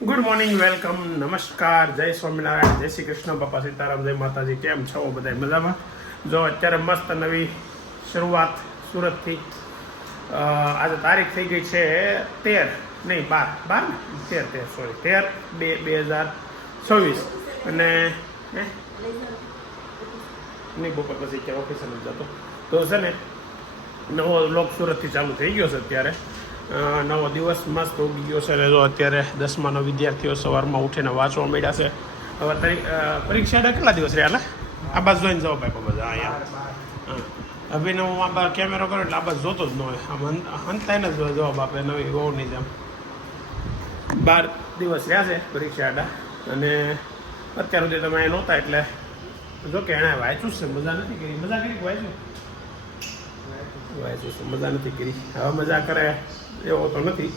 Good morning, welcome, નમસ્કાર, જય સ્વામિનારાયણ, જય શ્રી કૃષ્ણ, બાપા સીતારામ, જય માતાજી. કેમ છો બધા? મજામાં? જો અત્યારે મસ્ત નવી શરૂઆત સુરતથી. આજે તારીખ થઈ ગઈ છે 13 નહીં 12 ને 13 સોરી 13/2/2024 અને નહીં બપોર પછી ક્યાં ઓફિસે નથી જતો તો છે ને નવો વ્લોગ સુરતથી ચાલુ થઈ ગયો છે અત્યારે. નવો દિવસ મસ્ત ઉગી ગયો છે. જો અત્યારે 10માના વિદ્યાર્થીઓ સવારમાં ઉઠીને વાંચવા માંડ્યા છે. હવે પરીક્ષાના કેટલા દિવસ રહ્યા? આ બાજુ જોઈને જવાબ આપ્યો બધા અહીંયા. અભિને હું આ બાર કેમેરો કર્યો એટલે આ બાજુ જોતો જ ન હોય. આમ હંતાઈને જ જવાબ આપે નવી વહુની જેમ. 12 દિવસ રહ્યા છે પરીક્ષાના અને અત્યાર સુધી તમે અહીં નહોતા એટલે જો કે એણે વાંચ્યું છે. મજા નથી કરી. મજા કરી વાંચ્યું છે. મજા નથી કરી. હવે મજા કરે એવો તો નથી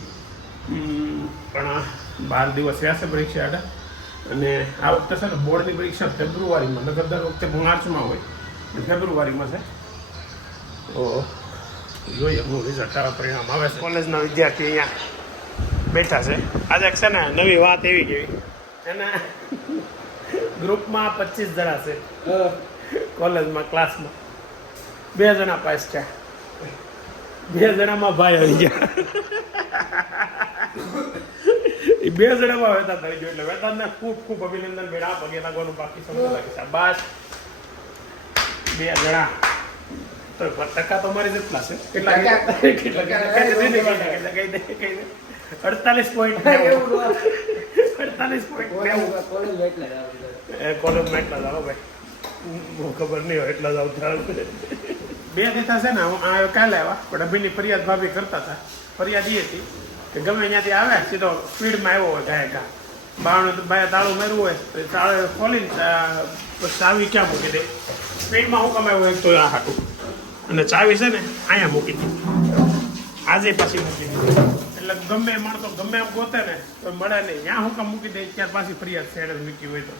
પણ 12 દિવસ રહ્યા છે પરીક્ષા અને આ વખતે છે ને બોર્ડની પરીક્ષા ફેબ્રુઆરીમાં, નગર દર વખતે માર્ચમાં હોય ફેબ્રુઆરીમાં છે. તો જોઈએ હું રિઝલ્ટ આવે, પરિણામ આવે. કોલેજના વિદ્યાર્થી અહીંયા બેઠા છે. આજે છે ને નવી વાત એવી કેવી એના ગ્રુપમાં 25 જણા છે કોલેજમાં, ક્લાસમાં 2 જણા પાસ છે. 2 જણામાં ભાઈ આવી ગયા. એ 2 જણામાં વેદાંત આવી ગયો એટલે વેદાંતને ખૂબ ખૂબ અભિનંદન. બેડા પગે લાગવાનું બાકી સમજ લાગે છે. બસ 2 જણા તો ટકા તો મારી જેટલા છે. કેટલા 48 પોઈન્ટ 48 પોઈન્ટ કોલેજમાં એટલા જ આવો ભાઈ. ખબર નહીં હોય એટલા જ આવતા. 2 દીધા છે ને હું આ કાલે આવ્યા પણ અભિની ફરિયાદ ભાભી કરતા હતા. ફરિયાદ એ હતી કે ગમે ત્યાંથી આવે સીધો સ્પીડમાં આવ્યો હોય ગાય ઘા બાવણ બાય તાળું મેરવું હોય તો તાળે ખોલીને ચાવી ક્યાં મૂકી દે. સ્પીડમાં હું કમાયું હોય તો આ હાટું અને ચાવી છે ને અહીંયા મૂકી દે. આજે પાછી મૂકી દીધી એટલે ગમે માણસો ગમે એમ ગોતે ને તો મળે નહીં. ત્યાં હું કામ મૂકી દે ત્યાર પાછી ફરિયાદ છે એને મૂકી હોય તો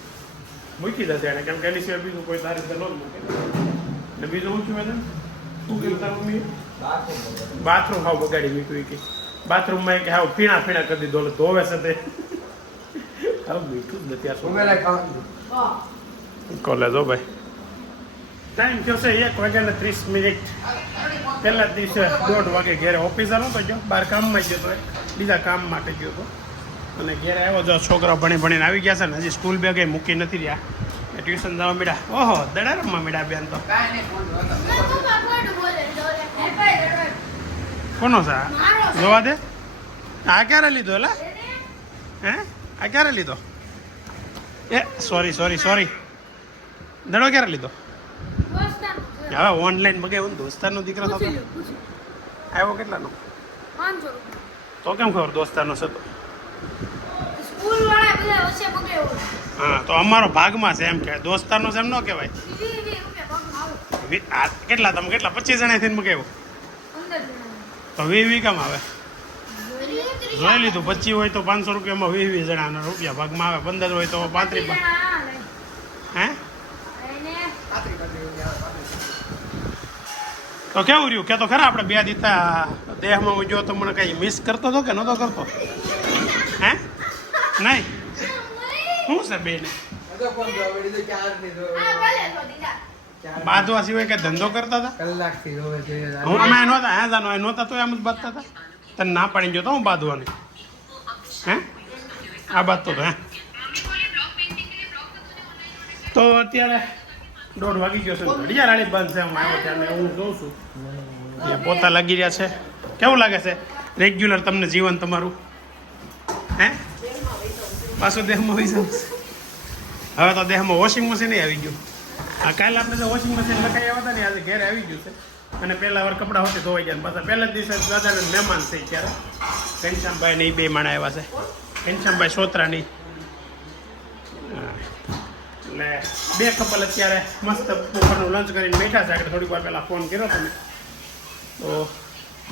મૂકી જશે એને. કેમ કે એની સિવાય બીજું કોઈ તારીખ ન જ મૂકે. ને બીજું શું થયું શું કર્યું તારું મમ્મી? બાથરૂમ હાવ બગાડી મૂક્યું કે બાથરૂમમાં કે હાવ ફીણા ફીણા કરી દીધો ધોવે છે તે હાવ મીઠું જ નથી. આ કોલેજ હો ભાઈ. ટાઈમ થયો છે 1:30. પહેલા જ દિવસે 1:30 વાગે ઘેરે ઓફિસર હતો ગયો, બહાર કામમાં ગયો હતો, બીજા કામ માટે ગયો હતો અને ઘેરે આવ્યો. જો છોકરા ભણીને આવી ગયા છે ને હજી સ્કૂલ બેગ મૂકી નથી રહ્યા. ટ્યુશન જવા મીડા. ઓહો દડા રમવા મીડા બેન તો. કોનો છે જોવા દે. આ ક્યારે લીધો એલા? હે આ ક્યારે લીધો? એ સોરી દડો ક્યારે લીધો? હવે ઓનલાઈન મગાવ્યો ને દોસ્તારનો દીકરો થતો આવ્યો. કેટલાનો? 500 તો કેમ ખબર દોસ્તારનો છે તો? હા તો અમારો ભાગમાં છે એમ કે દોસ્તારનો છે એમ ન કહેવાય. કેટલા તમે કેટલા 25 જણા થઈને મગાવ્યો તો 20 કામ આવે? જોઈ લીધું 25 હોય તો 500 રૂપિયામાં 20 જણાના રૂપિયા ભાગમાં આવે. 15 હોય તો 35. હે તો કેવું રહ્યું કે તો ખરા? આપણે 2 દીતા દેહમાં હું જો તો મને કઈ મિસ કરતો હતો કે નહોતો કરતો? હે નહીં શું છે બેને બાંધવા સિવાય કે ધંધો કરતા હતા? હું અમે નહોતા. હે જાનો નહોતા તો એમ જ બાંધતા હતા. તને ના પાડી ગયો તો હું બાંધવાની. હે આ બાંધતો હતો? હે તો અત્યારે 1:30 વાગી ગયો છે. ઘડિયાળ આડી બંધ છે. હું આવ્યો ત્યારે હું જોઉં છું પોતા લાગી રહ્યા છે. કેવું લાગે છે રેગ્યુલર તમને જીવન તમારું? હે પાછું દેહમાં હોઈ જવું. હવે તો દેહમાં વોશિંગ મશીન આવી ગયું. આ કાલે આપણે તો વોશિંગ મશીન લખાઈ આવ્યા હતા ને આજે ઘેરે આવી ગયું છે. અને પહેલા વાર કપડાં હોતી ધોવાઈ ગયા. પાછા પહેલા જ દિવસે દાદાને મહેમાન છે ત્યારે ઘનશ્યામભાઈ ને 2 માણા આવ્યા છે. ઘનશ્યામભાઈ સોત્રાની એટલે 2 કપલ અત્યારે મસ્ત બપોરનું લંચ કરીને બેઠા છે. આગળ થોડીક વાર પહેલાં ફોન કર્યો તમે તો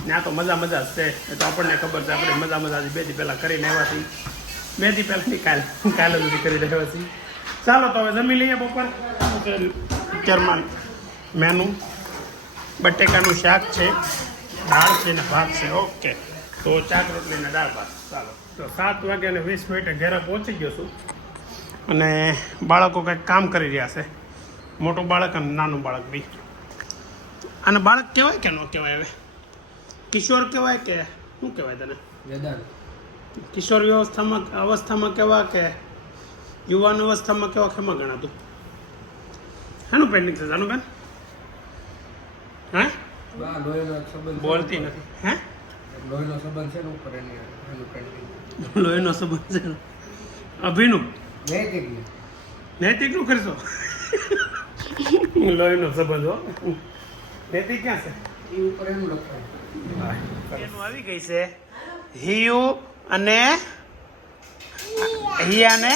ત્યાં તો મજા જ છે. એ તો આપણને ખબર છે. આપણે મજા 2 દી પહેલાં કરીને આવ્યા છીએ. 2 દી પહેલાંની કાલે સુધી કરી રહ્યા છીએ. ચાલો તો હવે જમી લઈએ. બપોર અત્યારમાં મેનુ બટેકાનું શાક છે, દાળ છે ને ભાત છે. ઓકે તો 4 રોટલી ને દાળ ભાત. ચાલો. તો 7:20 ઘરે પહોંચી ગયો છું અને બાળકો કંઈક કામ કરી રહ્યા છે, મોટું બાળક અને નાનું બાળક બી. અને બાળક કહેવાય કે ન કહેવાય? હવે કિશોર કહેવાય કે શું કહેવાય તને? કિશોર અવસ્થામાં કહેવા કે યુવાન અવસ્થામાં કેવા ખેમાં ગણાતું? શાનું પેન્ડિંગ છે જાનુબેન? હે બોલતી નથી. હે લોહીનો સંબંધ છે ને ઉપર એનું પેન્ટિંગ. લોહીનો સંબંધ છે અભિનું નૈતિકનું કરશો? લોહીનો સંબંધ હો. નૈતિક ક્યાં છે? એ ઉપર એનું લખાય. એનું આવી ગઈ છે હિયુ અને હિયાને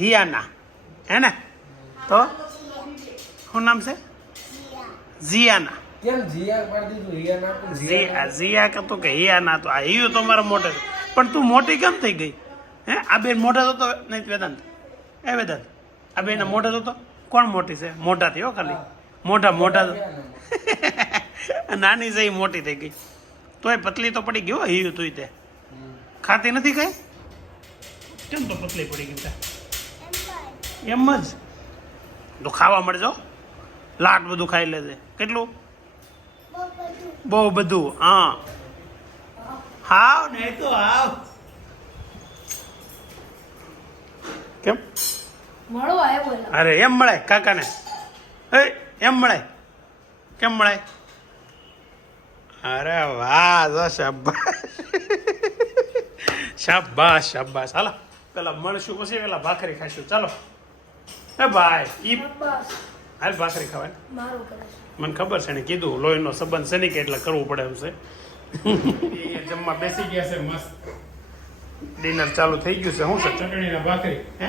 હિયાના, હે ને? તો શું નામ છે? ઝિયાના. કેમ જીયા પાડી દીધું? હિયા ના ઝિયા કહેતો કે હિયાના. તો આ હિયુ તો મારા મોટે છે, પણ તું મોટી કેમ થઈ ગઈ? હે આ બેન મોટા તો નહીં વેદાંત? એ વેદાંત આ બેન મોટા તો કોણ મોટી છે? મોટા થયો ખાલી મોટા તો નાની છે એ મોટી થઈ ગઈ. તોય પતલી તો પડી ગયો હિયુ. તું તે ખાતી નથી કઈ? કેમ તો પતલી પડી ગઈ? એમ જ તો ખાવા મળજો. લાટ બધું ખાઈ લેજે. કેટલું? બહુ બધું. હા હાવ ને તો હાવ. કેમ? અરે એમ મળે કાકાને? એમ મળે? કેમ મળે? અરે વાહ, શાબાશ શાબાશ. હાલો પેલા મળશું પછી પેલા ભાખરી ખાઈશું. ચાલો એ ભાઈ ઈ હાલ ભાખરી ખાવાની. મને ખબર છે ને કીધું લોહીનો સંબંધ છે ને કે એટલે કરવું પડે એમ છે. જમવા બેસી ગયા છે, મસ્ત ડિનર ચાલુ થઈ ગયું છે. શું છે? ચટણી ને ભાખરી. હે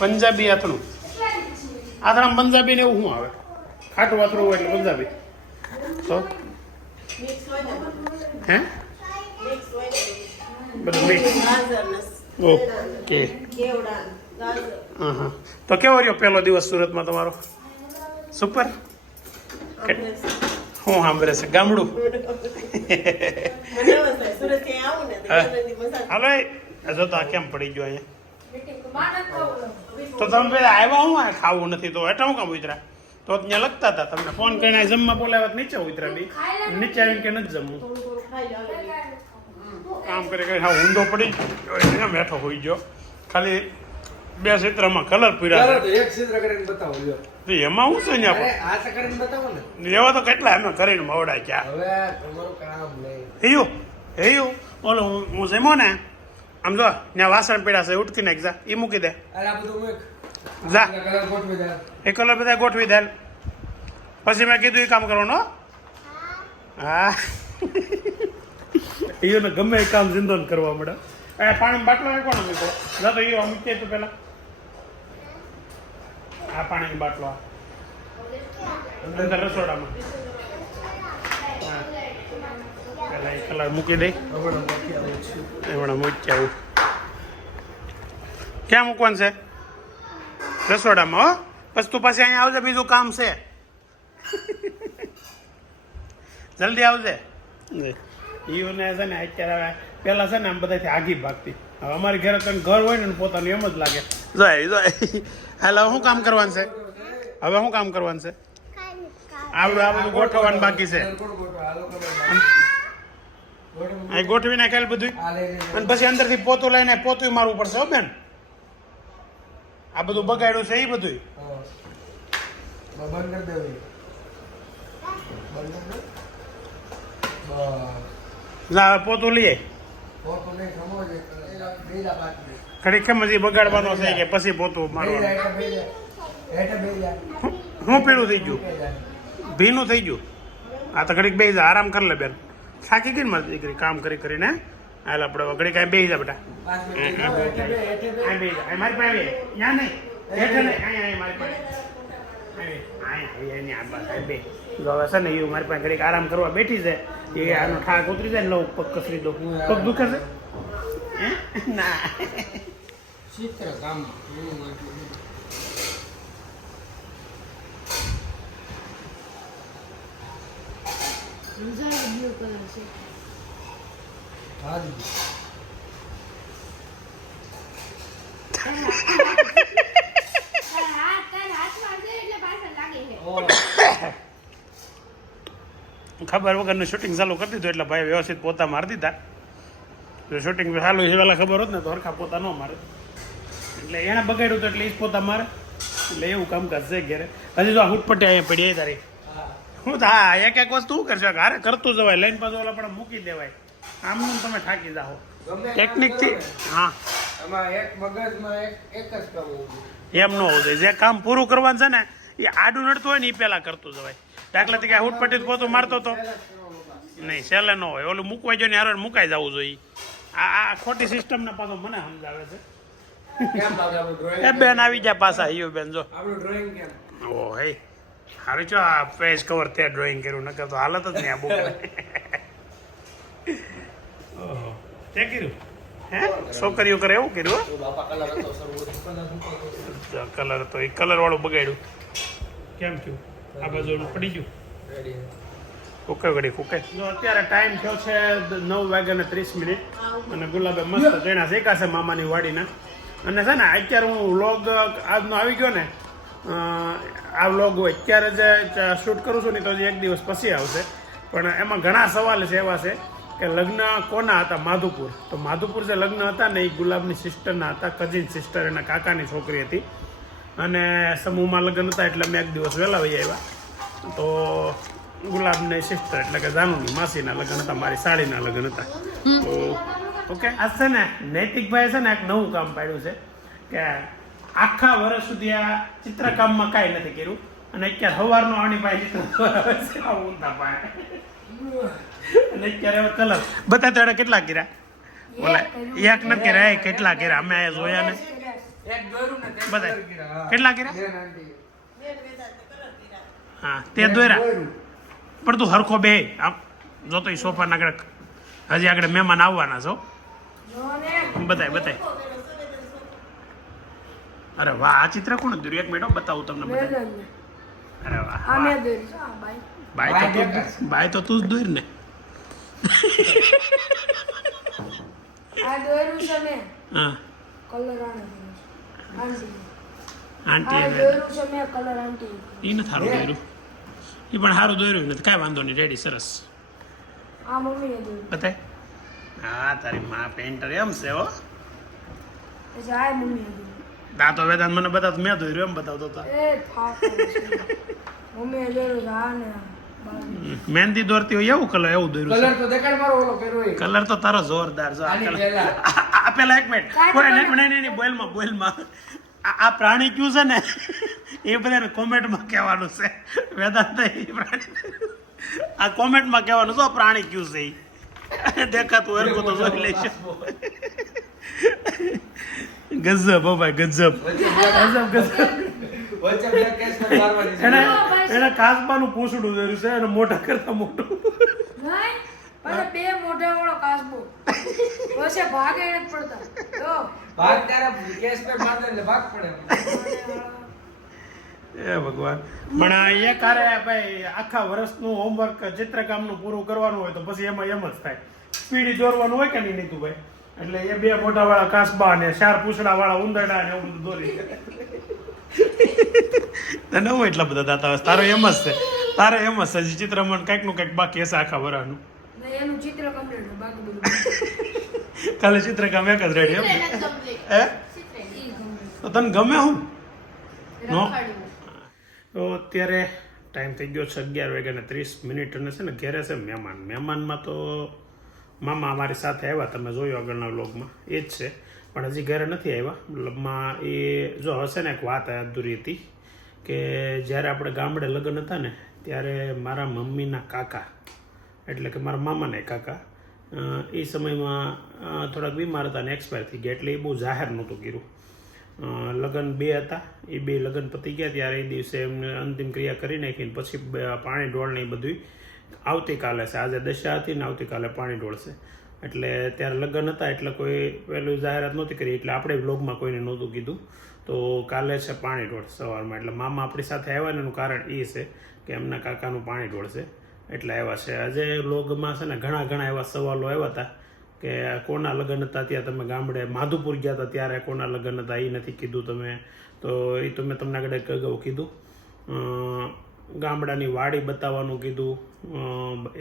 પંજાબી આથણું? આથણા પંજાબી ને એવું શું આવે? ખાટું વાતરું હોય એટલે પંજાબી. તો હે બધું મિક્સ. ઓકે. હા. તો કેવો રહ્યો પહેલો દિવસ સુરતમાં તમારો? સુપર. શું સાંભળે છે ગામડું? હાલો જો તો આ કેમ પડી ગયો અહીંયા? તો તમે પેલા આવ્યા હું ખાવું નથી તો એટલે હું કામ ઉતરા? તો ત્યાં લખતા હતા તમને ફોન કરીને જમવા બોલાવ્યા નીચે ઉતરા બી નીચે આવીને કે નથી જમવું. કામ કરી કરી હા ઊંધો પડી ગયો બેઠો હોઈ ગયો. ખાલી 2 ચિત્રમાં કલર પૂર્યા. એક ચિત્ર કરીને બતાવો લ્યો. તો એમાં હું છે ને આ તો કરીને બતાવો ને. એવા તો કેટલા અમે કરીને મવડાય ક્યાં. હવે તમારું કામ નહીં. હેયું ઓલો હું જમ્યો ને આમ જો ત્યાં વાસણ પીડા છે ઉટકી નાખ જા એ મૂકી દે. અરે આ બધું મેં જા કલર ગોઠવી દે. એ કલર બધા ગોઠવી દે. પછી મેં કીધું એ કામ કરવાનું. હા એને ગમે એ કામ જિંદોન કરવા મળે. એ પાણી બાટલો કોણ મૂકો? ના તો એ મૂકીએ તો પેલા આ પાણીનો બાટલો અંદર રસોડામાં પેલા એ કલર મૂકી દઈ. હમણાં મૂકી આવું. ક્યાં મૂકવાનું છે? રસોડામાં. હો પછી તું પાછી અહીંયા આવજે, બીજું કામ છે. જલ્દી આવજે. ઈઓને છે ને અત્યારે પેલા છે ને આમ બધાથી આગી ભાગતી. હવે અમારી ઘરે કંઈ ઘર હોય ને પોતાનું એમ જ લાગે. જોય હાલ હવે શું કામ કરવાનું છે? હવે શું કામ કરવાનું છે? આવડું આ બધું ગોઠવવાનું બાકી છે. અહીં ગોઠવી નાખેલ બધું અને પછી અંદરથી પોતું લઈને પોતું મારવું પડશે. હો બેન આ બધું બગાડ્યું છે એ બધું બંધ કરી દેવું. લા પોતું લઈએ. પોતું નહીં સમજે બેલા બાકી. ઘડી કેમ હજી બગાડવાનો છે કે પછી પોતું મારવાનું? શું પીળું થઈ ગયું? ભીનું થઈ ગયું? આ તો ઘડીક બેસી જા, આરામ કરી લે બેન. થાકી ગઈ ને મારી દીકરી કામ કરી કરીને. હાલ આપણે ઘડી કાંઈ બેસી જા બેટા. મારી પાસે ત્યાં નહીં હેઠળ નહીં અહીંયા મારી પાસે બે હવે છે ને એ મારી પાસે ઘડીક આરામ કરવા બેઠી છે. એ આનો ઠાક ઉતરી જાય ને લઉં પગ કસરી દઉં. પગ દુખે છે? ના ચિત્ર કામ ખબર વગરનું શૂટિંગ ચાલુ કરી દીધું એટલે ભાઈ વ્યવસ્થિત પોતા મારી દીધા. જો શૂટિંગ ચાલુ છે પહેલાં ખબર હોત ને તો હરખા પોતા ન મારે, એટલે એણે બગાડ્યું તો એટલે એ જ પોતા મારે. એટલે એવું કામકાજ છે ઘેરે. હજી તો આ હુટપટ્ટી અહીંયા પડી તારી હું તો હા એક એક વસ્તુ શું કરશો હારે કરતું જવાય, લાઈન પાછો ઓલા પણ મૂકી દેવાય. આમનું તમે થાકી જાઓ ટેકનિકથી. હા આમાં એક મગજમાં એક જ કરવું એમ ન હોવું જોઈએ. જે કામ પૂરું કરવાનું છે ને એ આડું નડતું હોય ને એ પહેલાં કરતું જવાય. દાખલા તરીકે હુટપટ્ટી પોતું મારતો તો નહીં છેલ્લે ન હોય, ઓલું મૂકવાઈ જોઈએ ને હારે મુકાઈ જવું જોઈએ. આ ખોટી સિસ્ટમના પાછો મને સમજાવે છે. કેમ લાગે આપણું ડ્રોઈંગ? એ બેન આવી ગયા પાછા હિયો બેન જો. આપણું ડ્રોઈંગ કેમ? ઓ હે હારું છો આ પેજ કવર તે ડ્રોઈંગ કર્યું નકર તો હાલત જ નહીં આ બુક. ઓહો તે કર્યું હે છોકરીઓ કરે એવું કર્યું હો. બાપા કલર હતો સર કલર તો એ કલર વાળું બગાડ્યું. કેમ થયું આ બાજુ પડી ગયું રેડી કુકે ઘડી કુકે. જો અત્યારે ટાઈમ થયો છે 9:30 અને ગુલાબે મસ્ત તેના શેકાશે મામાની વાડીના. અને છે ને અત્યારે હું વ્લોગ આજનો આવી ગયો ને આ વ્લોગ હોય અત્યારે જે શૂટ કરું છું ને તો એક દિવસ પછી આવશે. પણ એમાં ઘણા સવાલ છે એવા છે કે લગ્ન કોના હતા માધુપુર. તો માધુપુર જે લગ્ન હતા ને એ ગુલાબની સિસ્ટરના હતા, કઝિન સિસ્ટર એના કાકાની છોકરી હતી. અને સમૂહમાં લગ્ન હતા એટલે અમે એક દિવસ વહેલા વહી આવ્યા. તો ગુલાબની સિસ્ટર એટલે કે જાનુની માસીના લગ્ન હતા, મારી સાડીના લગ્ન હતા. તો ઓકે આ છે ને નૈતિકભાઈ છે ને એક નવું કામ પાડ્યું છે કે આખા વર્ષ સુધી આ ચિત્રકામમાં કાંઈ નથી કર્યું અને અત્યારે સવારનો આની પાસે ચિત્ર ઊંધા પાડે અને અત્યારે હવે કલર બધા તારે કેટલા કર્યા? બોલે એક નથી કર્યા, કેટલા કર્યા અમે અહીંયા જોયા ને એક દોર્યું ને બધા કેટલા કર્યા? બેન આંટી હા તે દોર્યા પણ તું હરખો બે આમ જો તો એ સોફાના આગળ હજી આગળ મહેમાન આવવાના છો બતાય. અરે વાહ આ ચિત્ર કોણ દોર્યું? એક મિનિટ બતાવું તમને બધા. અરે વાહ બાય તો તું જ દોર ને. હા આંટી એ નથી સારું દોર્યું, એ પણ સારું દોર્યું નથી, કાંઈ વાંધો નહીં, રેડી સરસ બતાય. હા તારી માં પેન્ટર એમ છે હો. આ તો વેદાંત મને બતાવ મેં દોર્યું એમ બતાવતો હતો. મહેંદી દોરતી હોય એવું કલર એવું દોર્યું કલર તો દેખાડ મારો ઓલો કર્યો એ કલર તો તારો જોરદાર છે. આની પહેલા. આ પેલા એક મિનિટ નહીં બોલમાં આ પ્રાણી કયું છે ને એ બધાને કોમેન્ટમાં કહેવાનું છે. વેદાંત એ પ્રાણી આ કોમેન્ટમાં કહેવાનું છે પ્રાણી કયું છે એ દેખાતું હરકું તો જોઈ લઈશું. ગજબ હો ભાઈ ગજબ. વચ્ચે બ્લેક કેસ પર મારવાની છે. એને કાચબાનું પૂંછડું દોર્યું છે અને મોટા કરતા મોટું. બે મોઢા વાળો કાચબો પછી ભાગે જ પડતા તો ભાગ ત્યારે કેસ પર માર દે એટલે ભાગ પડે. એ ભગવાન પણ એ કારે ભાઈ આખા વર્ષનું હોમવર્ક ચિત્રકામનું પૂરું કરવાનું હોય તો પછી એમાં એમ જ થાય. સ્પીડી દોરવાનું હોય કે નહીં નીતુભાઈ, એટલે એ બે મોટા વાળા કાસબા ને 4 પૂંછડા વાળા ઉંદરડા ને એવું બધું દોરી તને હું એટલા બધા દાતા હોય. તારો એમ જ છે, તારે એમ જ છે ચિત્રમાં કંઈક નું કંઈક બાકી હશે આખા વરાનું. એનું ચિત્ર કમ્પ્લીટ બાકી બધું કાલે ચિત્રકામ એક જ રેડી એમ હે તો તને ગમે હું નો. તો અત્યારે ટાઈમ થઈ ગયો છે 11:30 અને છે ને ઘેરે છે મહેમાનમાં તો મામા અમારી સાથે આવ્યા, તમે જોયું આગળના વ્લોગમાં એ જ છે, પણ હજી ઘરે નથી આવ્યા. મતલબમાં એ જો હશે ને એક વાત અધૂરી હતી કે જ્યારે આપણે ગામડે લગ્ન હતા ને ત્યારે મારા મમ્મીના કાકા એટલે કે મારા મામાના કાકા એ સમયમાં થોડાક બીમાર હતા અને એક્સપાયર થઈ ગયા, એટલે એ બહુ જાહેર નહોતું કર્યું. લગ્ન 2 હતા, એ 2 લગ્ન પતી ગયા ત્યારે એ દિવસે એમને અંતિમ ક્રિયા કરી નાખીને પછી પાણી ઢોળ ને એ બધું આવતીકાલે છે. આજે દશા હતી ને આવતીકાલે પાણી ઢોળશે, એટલે ત્યારે લગ્ન હતા એટલે કોઈ પહેલું જાહેરાત નહોતી કરી, એટલે આપણે વ્લોગમાં કોઈને નહોતું કીધું. તો કાલે છે પાણી ઢોળ સવારમાં, એટલે મામા આપણી સાથે આવ્યા એનું કારણ એ છે કે એમના કાકાનું પાણી ઢોળશે એટલે આવ્યા છે. આજે વ્લોગમાં છે ને ઘણા એવા સવાલો આવ્યા હતા કે કોના લગ્ન હતા ત્યાં તમે ગામડે માધુપુર ગયા હતા ત્યારે કોના લગ્ન હતા એ નથી કીધું તમે. તો એ તો મેં તમને આગળ અગાઉ કીધું. ગામડાની વાડી બતાવવાનું કીધું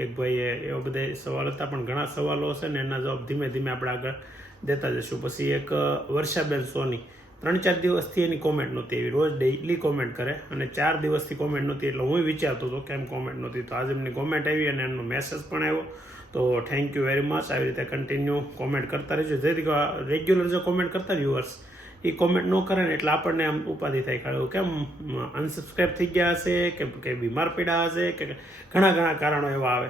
એક ભાઈએ. એવા બધા સવાલ હતા, પણ ઘણા સવાલો હશે ને એના જવાબ ધીમે ધીમે આપણે આગળ દેતા જશું. પછી એક વર્ષાબેન સોની 3-4 દિવસથી એની કોમેન્ટ નહોતી એવી, રોજ ડેઇલી કોમેન્ટ કરે અને 4 દિવસથી કોમેન્ટ નહોતી. એટલે હું વિચારતો હતો કેમ કોમેન્ટ નહોતી, તો આજે એમની કોમેન્ટ આવી અને એમનો મેસેજ પણ આવ્યો. તો થેન્ક યુ વેરી મચ. આવી રીતે કન્ટિન્યુ કોમેન્ટ કરતા રહેજો. જેથી રેગ્યુલર જો કોમેન્ટ કરતા વ્યુઅર્સ એ કોમેન્ટ ન કરે ને એટલે આપણને આમ ઉપાધિ થાય કે કેમ અનસબસ્ક્રાઈબ થઈ ગયા હશે કે બીમાર પડ્યા હશે કે ઘણા કારણો એવા આવે.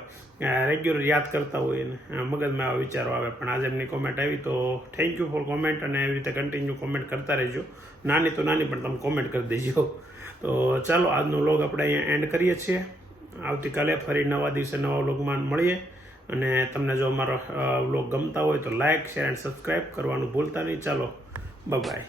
રેગ્યુલર યાદ કરતા હોય ને મગજમાં આવા વિચારો આવે. પણ આજે એમની કોમેન્ટ આવી તો થેન્ક યુ ફોર કોમેન્ટ. અને એવી રીતે કન્ટિન્યુ કોમેન્ટ કરતા રહેજો. નાની તો નાની પણ તમે કોમેન્ટ કરી દેજો. તો ચાલો આજનો વ્લોગ આપણે અહીંયા એન્ડ કરીએ છીએ. આવતીકાલે ફરી નવા દિવસે નવા વ્લોગમાં મળીએ. અને તમને જો અમારો વ્લોગ ગમતા હોય તો લાઇક, શેર એન્ડ સબસ્ક્રાઈબ કરવાનું ભૂલતા નહીં. ચાલો, બાય.